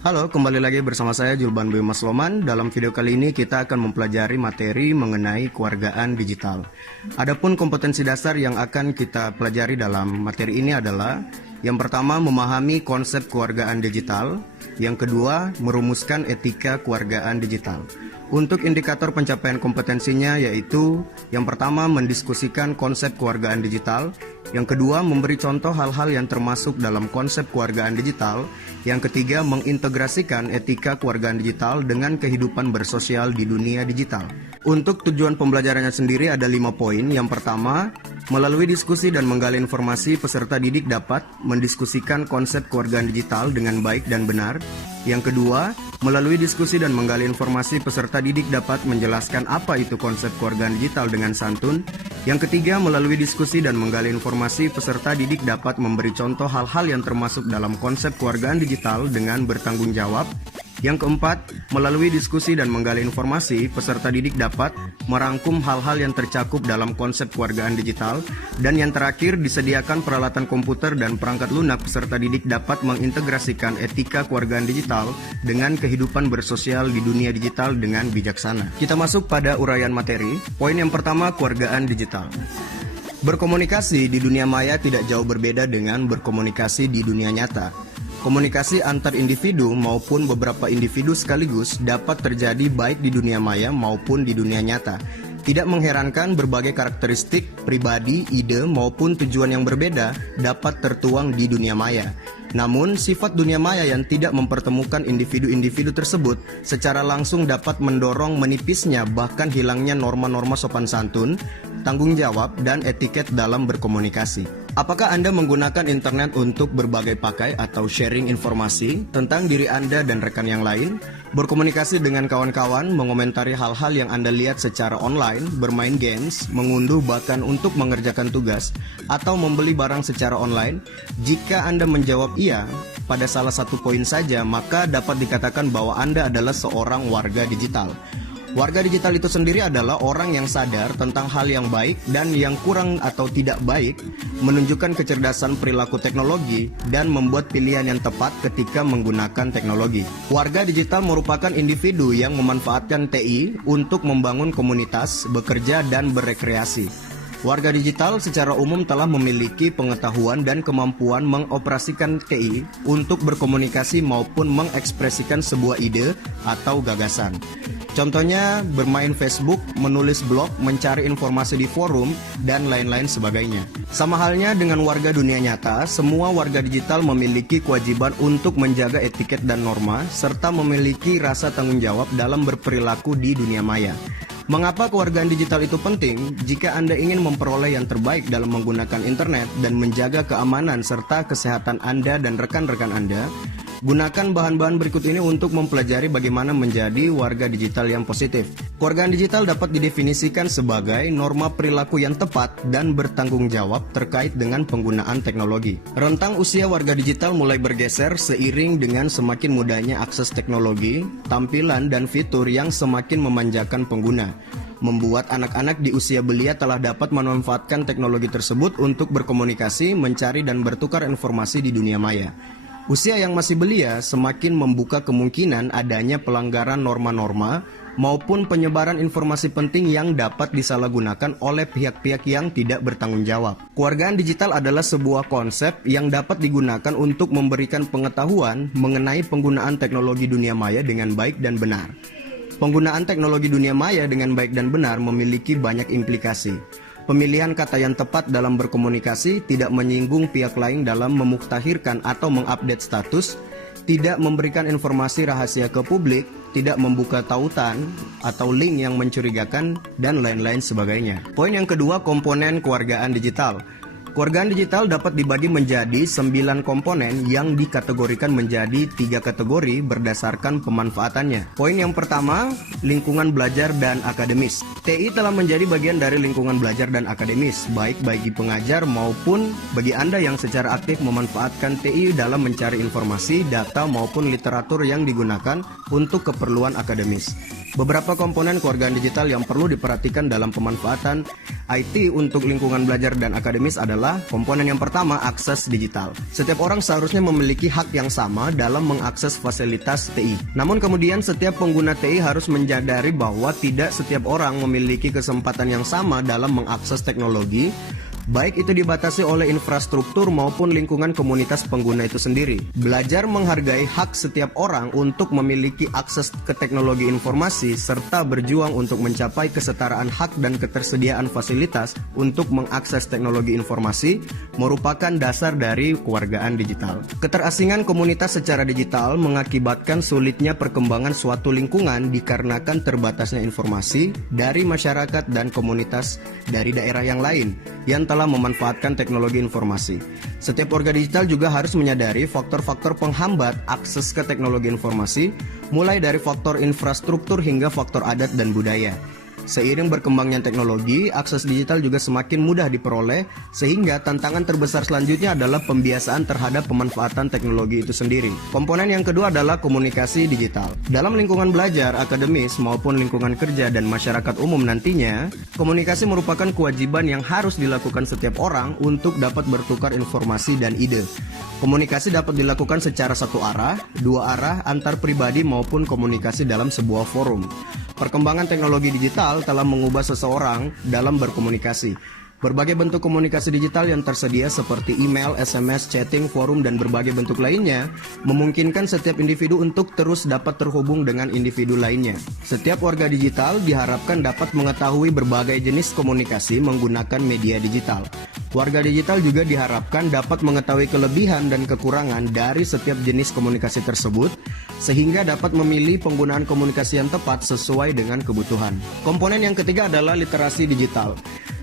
Halo, kembali lagi bersama saya Julban B. Masloman. Dalam video kali ini kita akan mempelajari materi mengenai kewargaan digital. Adapun kompetensi dasar yang akan kita pelajari dalam materi ini adalah: yang pertama, memahami konsep kewargaan digital. Yang kedua, merumuskan etika kewargaan digital. Untuk indikator pencapaian kompetensinya yaitu: yang pertama, mendiskusikan konsep kewargaan digital. Yang kedua, memberi contoh hal-hal yang termasuk dalam konsep kewargaan digital. Yang ketiga, mengintegrasikan etika kewargaan digital dengan kehidupan bersosial di dunia digital. Untuk tujuan pembelajarannya sendiri ada 5 poin. Yang pertama, melalui diskusi dan menggali informasi, peserta didik dapat mendiskusikan konsep kewargaan digital dengan baik dan benar. Yang kedua, melalui diskusi dan menggali informasi, peserta didik dapat menjelaskan apa itu konsep kewargaan digital dengan santun. Yang ketiga, melalui diskusi dan menggali informasi, peserta didik dapat memberi contoh hal-hal yang termasuk dalam konsep kewargaan digital dengan bertanggung jawab. Yang keempat, melalui diskusi dan menggali informasi, peserta didik dapat merangkum hal-hal yang tercakup dalam konsep kewargaan digital. Dan yang terakhir, disediakan peralatan komputer dan perangkat lunak, peserta didik dapat mengintegrasikan etika kewargaan digital dengan kehidupan bersosial di dunia digital dengan bijaksana. Kita masuk pada uraian materi. Poin yang pertama, kewargaan digital. Berkomunikasi di dunia maya tidak jauh berbeda dengan berkomunikasi di dunia nyata. Komunikasi antar individu maupun beberapa individu sekaligus dapat terjadi baik di dunia maya maupun di dunia nyata. Tidak mengherankan, berbagai karakteristik, pribadi, ide maupun tujuan yang berbeda dapat tertuang di dunia maya. Namun, sifat dunia maya yang tidak mempertemukan individu-individu tersebut secara langsung dapat mendorong menipisnya bahkan hilangnya norma-norma sopan santun, tanggung jawab, dan etiket dalam berkomunikasi. Apakah Anda menggunakan internet untuk berbagai pakai atau sharing informasi tentang diri Anda dan rekan yang lain, berkomunikasi dengan kawan-kawan, mengomentari hal-hal yang Anda lihat secara online, bermain games, mengunduh bahkan untuk mengerjakan tugas, atau membeli barang secara online? Jika Anda menjawab iya pada salah satu poin saja, maka dapat dikatakan bahwa Anda adalah seorang warga digital. Warga digital itu sendiri adalah orang yang sadar tentang hal yang baik dan yang kurang atau tidak baik, menunjukkan kecerdasan perilaku teknologi, dan membuat pilihan yang tepat ketika menggunakan teknologi. Warga digital merupakan individu yang memanfaatkan TI untuk membangun komunitas, bekerja, dan berekreasi. Warga digital secara umum telah memiliki pengetahuan dan kemampuan mengoperasikan TI untuk berkomunikasi maupun mengekspresikan sebuah ide atau gagasan. Contohnya bermain Facebook, menulis blog, mencari informasi di forum, dan lain-lain sebagainya. Sama halnya dengan warga dunia nyata, semua warga digital memiliki kewajiban untuk menjaga etiket dan norma, serta memiliki rasa tanggung jawab dalam berperilaku di dunia maya. Mengapa kewargaan digital itu penting? Jika Anda ingin memperoleh yang terbaik dalam menggunakan internet dan menjaga keamanan serta kesehatan Anda dan rekan-rekan Anda, gunakan bahan-bahan berikut ini untuk mempelajari bagaimana menjadi warga digital yang positif. Kewargaan digital dapat didefinisikan sebagai norma perilaku yang tepat dan bertanggung jawab terkait dengan penggunaan teknologi. Rentang usia warga digital mulai bergeser seiring dengan semakin mudahnya akses teknologi, tampilan dan fitur yang semakin memanjakan pengguna, membuat anak-anak di usia belia telah dapat memanfaatkan teknologi tersebut untuk berkomunikasi, mencari dan bertukar informasi di dunia maya. Usia yang masih belia semakin membuka kemungkinan adanya pelanggaran norma-norma maupun penyebaran informasi penting yang dapat disalahgunakan oleh pihak-pihak yang tidak bertanggung jawab. Kewargaan digital adalah sebuah konsep yang dapat digunakan untuk memberikan pengetahuan mengenai penggunaan teknologi dunia maya dengan baik dan benar. Penggunaan teknologi dunia maya dengan baik dan benar memiliki banyak implikasi. Pemilihan kata yang tepat dalam berkomunikasi, tidak menyinggung pihak lain dalam memuktahirkan atau mengupdate status, tidak memberikan informasi rahasia ke publik, tidak membuka tautan atau link yang mencurigakan, dan lain-lain sebagainya. Poin yang kedua, komponen kewargaan digital. Kewargaan digital dapat dibagi menjadi 9 komponen yang dikategorikan menjadi 3 kategori berdasarkan pemanfaatannya. Poin yang pertama, lingkungan belajar dan akademis. TI telah menjadi bagian dari lingkungan belajar dan akademis, baik bagi pengajar maupun bagi Anda yang secara aktif memanfaatkan TI dalam mencari informasi, data maupun literatur yang digunakan untuk keperluan akademis. Beberapa komponen kewargaan digital yang perlu diperhatikan dalam pemanfaatan IT untuk lingkungan belajar dan akademis adalah komponen yang pertama, akses digital. Setiap orang seharusnya memiliki hak yang sama dalam mengakses fasilitas TI. Namun kemudian setiap pengguna TI harus menyadari bahwa tidak setiap orang memiliki kesempatan yang sama dalam mengakses teknologi, baik itu dibatasi oleh infrastruktur maupun lingkungan komunitas pengguna itu sendiri. Belajar menghargai hak setiap orang untuk memiliki akses ke teknologi informasi serta berjuang untuk mencapai kesetaraan hak dan ketersediaan fasilitas untuk mengakses teknologi informasi merupakan dasar dari kewargaan digital. Keterasingan komunitas secara digital mengakibatkan sulitnya perkembangan suatu lingkungan dikarenakan terbatasnya informasi dari masyarakat dan komunitas dari daerah yang lain yang telah memanfaatkan teknologi informasi. Setiap warga digital juga harus menyadari faktor-faktor penghambat akses ke teknologi informasi, mulai dari faktor infrastruktur hingga faktor adat dan budaya. Seiring berkembangnya teknologi, akses digital juga semakin mudah diperoleh, sehingga tantangan terbesar selanjutnya adalah pembiasaan terhadap pemanfaatan teknologi itu sendiri. Komponen yang kedua adalah komunikasi digital. Dalam lingkungan belajar, akademis, maupun lingkungan kerja dan masyarakat umum nantinya, komunikasi merupakan kewajiban yang harus dilakukan setiap orang untuk dapat bertukar informasi dan ide. Komunikasi dapat dilakukan secara satu arah, dua arah, antar pribadi maupun komunikasi dalam sebuah forum. Perkembangan teknologi digital telah mengubah seseorang dalam berkomunikasi. Berbagai bentuk komunikasi digital yang tersedia seperti email, SMS, chatting, forum, dan berbagai bentuk lainnya memungkinkan setiap individu untuk terus dapat terhubung dengan individu lainnya. Setiap warga digital diharapkan dapat mengetahui berbagai jenis komunikasi menggunakan media digital. Warga digital juga diharapkan dapat mengetahui kelebihan dan kekurangan dari setiap jenis komunikasi tersebut, sehingga dapat memilih penggunaan komunikasi yang tepat sesuai dengan kebutuhan. Komponen yang ketiga adalah literasi digital.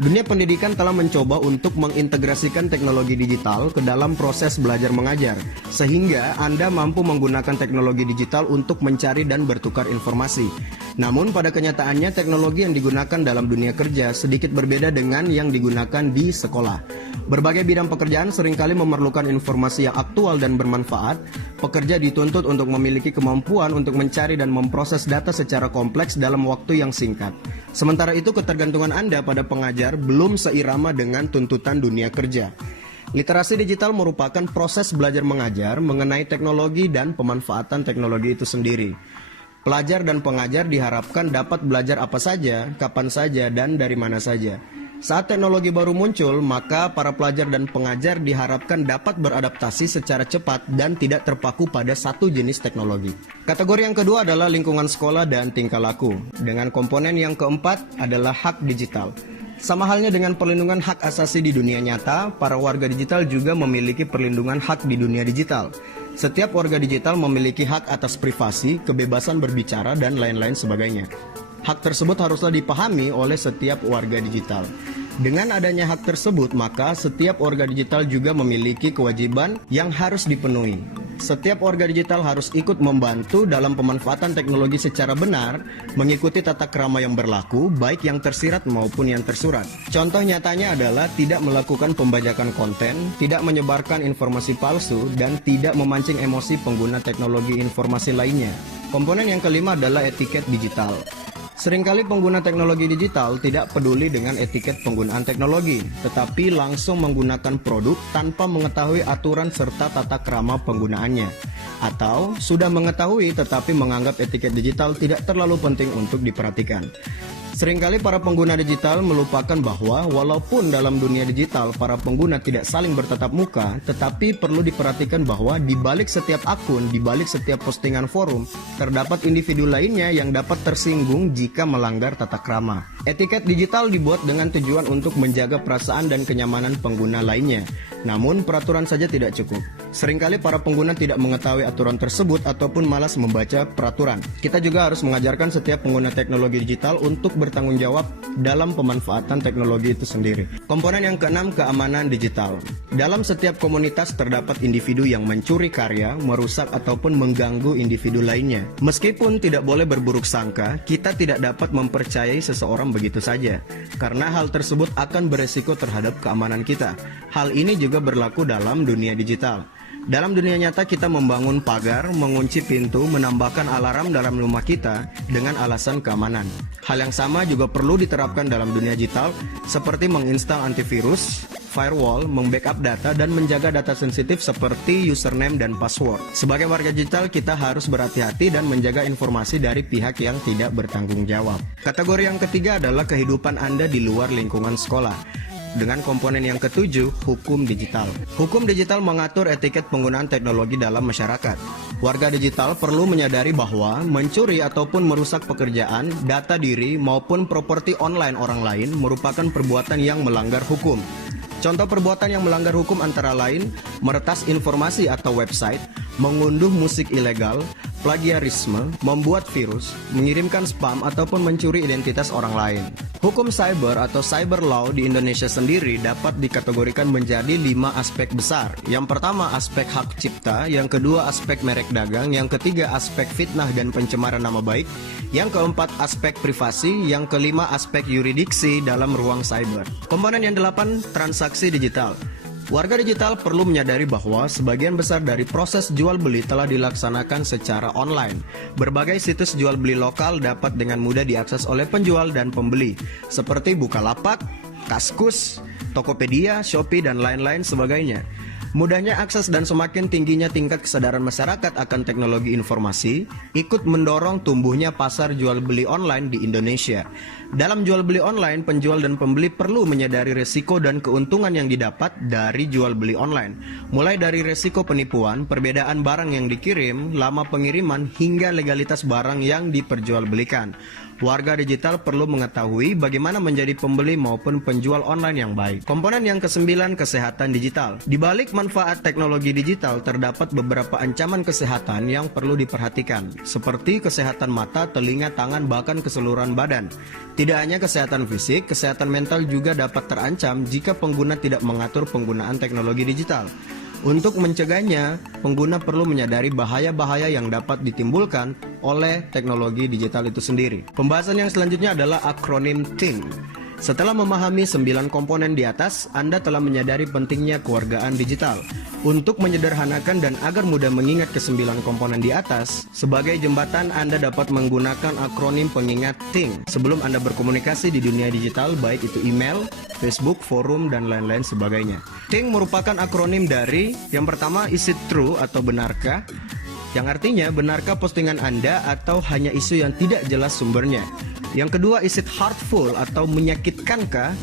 Dunia pendidikan telah mencoba untuk mengintegrasikan teknologi digital ke dalam proses belajar mengajar, sehingga Anda mampu menggunakan teknologi digital untuk mencari dan bertukar informasi. Namun pada kenyataannya teknologi yang digunakan dalam dunia kerja sedikit berbeda dengan yang digunakan di sekolah. Berbagai bidang pekerjaan seringkali memerlukan informasi yang aktual dan bermanfaat. Pekerja dituntut untuk memiliki kemampuan untuk mencari dan memproses data secara kompleks dalam waktu yang singkat. Sementara itu ketergantungan Anda pada pengajar belum seirama dengan tuntutan dunia kerja. Literasi digital merupakan proses belajar mengajar mengenai teknologi dan pemanfaatan teknologi itu sendiri. Pelajar dan pengajar diharapkan dapat belajar apa saja, kapan saja, dan dari mana saja. Saat teknologi baru muncul, maka para pelajar dan pengajar diharapkan dapat beradaptasi secara cepat dan tidak terpaku pada satu jenis teknologi. Kategori yang kedua adalah lingkungan sekolah dan tingkah laku. Dengan komponen yang keempat adalah hak digital. Sama halnya dengan perlindungan hak asasi di dunia nyata, para warga digital juga memiliki perlindungan hak di dunia digital. Setiap warga digital memiliki hak atas privasi, kebebasan berbicara, dan lain-lain sebagainya. Hak tersebut haruslah dipahami oleh setiap warga digital. Dengan adanya hak tersebut, maka setiap warga digital juga memiliki kewajiban yang harus dipenuhi. Setiap warga digital harus ikut membantu dalam pemanfaatan teknologi secara benar, mengikuti tata krama yang berlaku, baik yang tersirat maupun yang tersurat. Contoh nyatanya adalah tidak melakukan pembajakan konten, tidak menyebarkan informasi palsu, dan tidak memancing emosi pengguna teknologi informasi lainnya. Komponen yang kelima adalah etiket digital. Seringkali pengguna teknologi digital tidak peduli dengan etiket penggunaan teknologi, tetapi langsung menggunakan produk tanpa mengetahui aturan serta tata krama penggunaannya. Atau sudah mengetahui tetapi menganggap etiket digital tidak terlalu penting untuk diperhatikan. Seringkali para pengguna digital melupakan bahwa walaupun dalam dunia digital para pengguna tidak saling bertatap muka, tetapi perlu diperhatikan bahwa di balik setiap akun, di balik setiap postingan forum, terdapat individu lainnya yang dapat tersinggung jika melanggar tata krama. Etiket digital dibuat dengan tujuan untuk menjaga perasaan dan kenyamanan pengguna lainnya. Namun peraturan saja tidak cukup. Seringkali para pengguna tidak mengetahui aturan tersebut ataupun malas membaca peraturan. Kita juga harus mengajarkan setiap pengguna teknologi digital untuk bertanggung jawab dalam pemanfaatan teknologi itu sendiri. Komponen yang keenam, keamanan digital. Dalam setiap komunitas terdapat individu yang mencuri karya, merusak ataupun mengganggu individu lainnya. Meskipun tidak boleh berburuk sangka, kita tidak dapat mempercayai seseorang begitu saja, karena hal tersebut akan beresiko terhadap keamanan kita. Hal ini juga berlaku dalam dunia digital. Dalam dunia nyata kita membangun pagar, mengunci pintu, menambahkan alarm dalam rumah kita dengan alasan keamanan. Hal yang sama juga perlu diterapkan dalam dunia digital seperti menginstal antivirus, firewall, membackup data, dan menjaga data sensitif seperti username dan password. Sebagai warga digital, kita harus berhati-hati dan menjaga informasi dari pihak yang tidak bertanggung jawab. Kategori yang ketiga adalah kehidupan Anda di luar lingkungan sekolah. Dengan komponen yang ketujuh, hukum digital. Hukum digital mengatur etiket penggunaan teknologi dalam masyarakat. Warga digital perlu menyadari bahwa mencuri ataupun merusak pekerjaan, data diri, maupun properti online orang lain merupakan perbuatan yang melanggar hukum. Contoh perbuatan yang melanggar hukum antara lain meretas informasi atau website, mengunduh musik ilegal, plagiarisme, membuat virus, mengirimkan spam, ataupun mencuri identitas orang lain. Hukum cyber atau cyber law di Indonesia sendiri dapat dikategorikan menjadi 5 aspek besar. Yang pertama aspek hak cipta, yang kedua aspek merek dagang, yang ketiga aspek fitnah dan pencemaran nama baik, yang keempat aspek privasi, yang kelima aspek yuridiksi dalam ruang cyber. Komponen yang 8, transaksi digital. Warga digital perlu menyadari bahwa sebagian besar dari proses jual beli telah dilaksanakan secara online. Berbagai situs jual beli lokal dapat dengan mudah diakses oleh penjual dan pembeli, seperti Bukalapak, Kaskus, Tokopedia, Shopee, dan lain-lain sebagainya. Mudahnya akses dan semakin tingginya tingkat kesadaran masyarakat akan teknologi informasi ikut mendorong tumbuhnya pasar jual beli online di Indonesia. Dalam jual beli online, penjual dan pembeli perlu menyadari resiko dan keuntungan yang didapat dari jual beli online. Mulai dari resiko penipuan, perbedaan barang yang dikirim, lama pengiriman, hingga legalitas barang yang diperjualbelikan. Warga digital perlu mengetahui bagaimana menjadi pembeli maupun penjual online yang baik. Komponen yang ke-9, kesehatan digital. Di balik manfaat teknologi digital terdapat beberapa ancaman kesehatan yang perlu diperhatikan, seperti kesehatan mata, telinga, tangan, bahkan keseluruhan badan. Tidak hanya kesehatan fisik, kesehatan mental juga dapat terancam jika pengguna tidak mengatur penggunaan teknologi digital. Untuk mencegahnya, pengguna perlu menyadari bahaya-bahaya yang dapat ditimbulkan oleh teknologi digital itu sendiri. Pembahasan yang selanjutnya adalah akronim THING. Setelah memahami 9 komponen di atas, Anda telah menyadari pentingnya kewargaan digital. Untuk menyederhanakan dan agar mudah mengingat ke-9 komponen di atas, sebagai jembatan Anda dapat menggunakan akronim pengingat THING sebelum Anda berkomunikasi di dunia digital, baik itu email, Facebook, forum, dan lain-lain sebagainya. THING merupakan akronim dari yang pertama, is it true atau benarkah? Yang artinya benarkah postingan Anda atau hanya isu yang tidak jelas sumbernya. Yang kedua, is it hurtful atau menyakitkankah?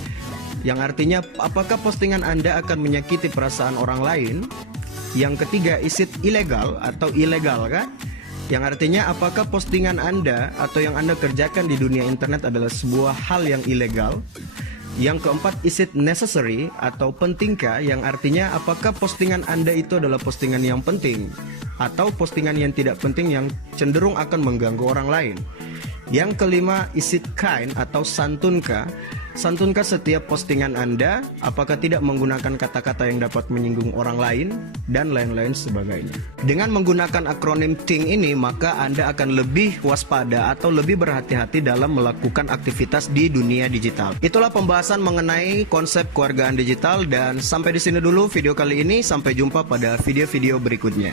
Yang artinya apakah postingan Anda akan menyakiti perasaan orang lain? Yang ketiga, is it illegal atau ilegal kah? Yang artinya apakah postingan Anda atau yang Anda kerjakan di dunia internet adalah sebuah hal yang ilegal? Yang keempat, is it necessary atau pentingkah? Yang artinya apakah postingan Anda itu adalah postingan yang penting atau postingan yang tidak penting yang cenderung akan mengganggu orang lain? Yang kelima, is it kind atau santunkah? Santunkah setiap postingan Anda? Apakah tidak menggunakan kata-kata yang dapat menyinggung orang lain? Dan lain-lain sebagainya. Dengan menggunakan akronim THING ini, maka Anda akan lebih waspada atau lebih berhati-hati dalam melakukan aktivitas di dunia digital. Itulah pembahasan mengenai konsep kewargaan digital, dan sampai di sini dulu video kali ini. Sampai jumpa pada video-video berikutnya.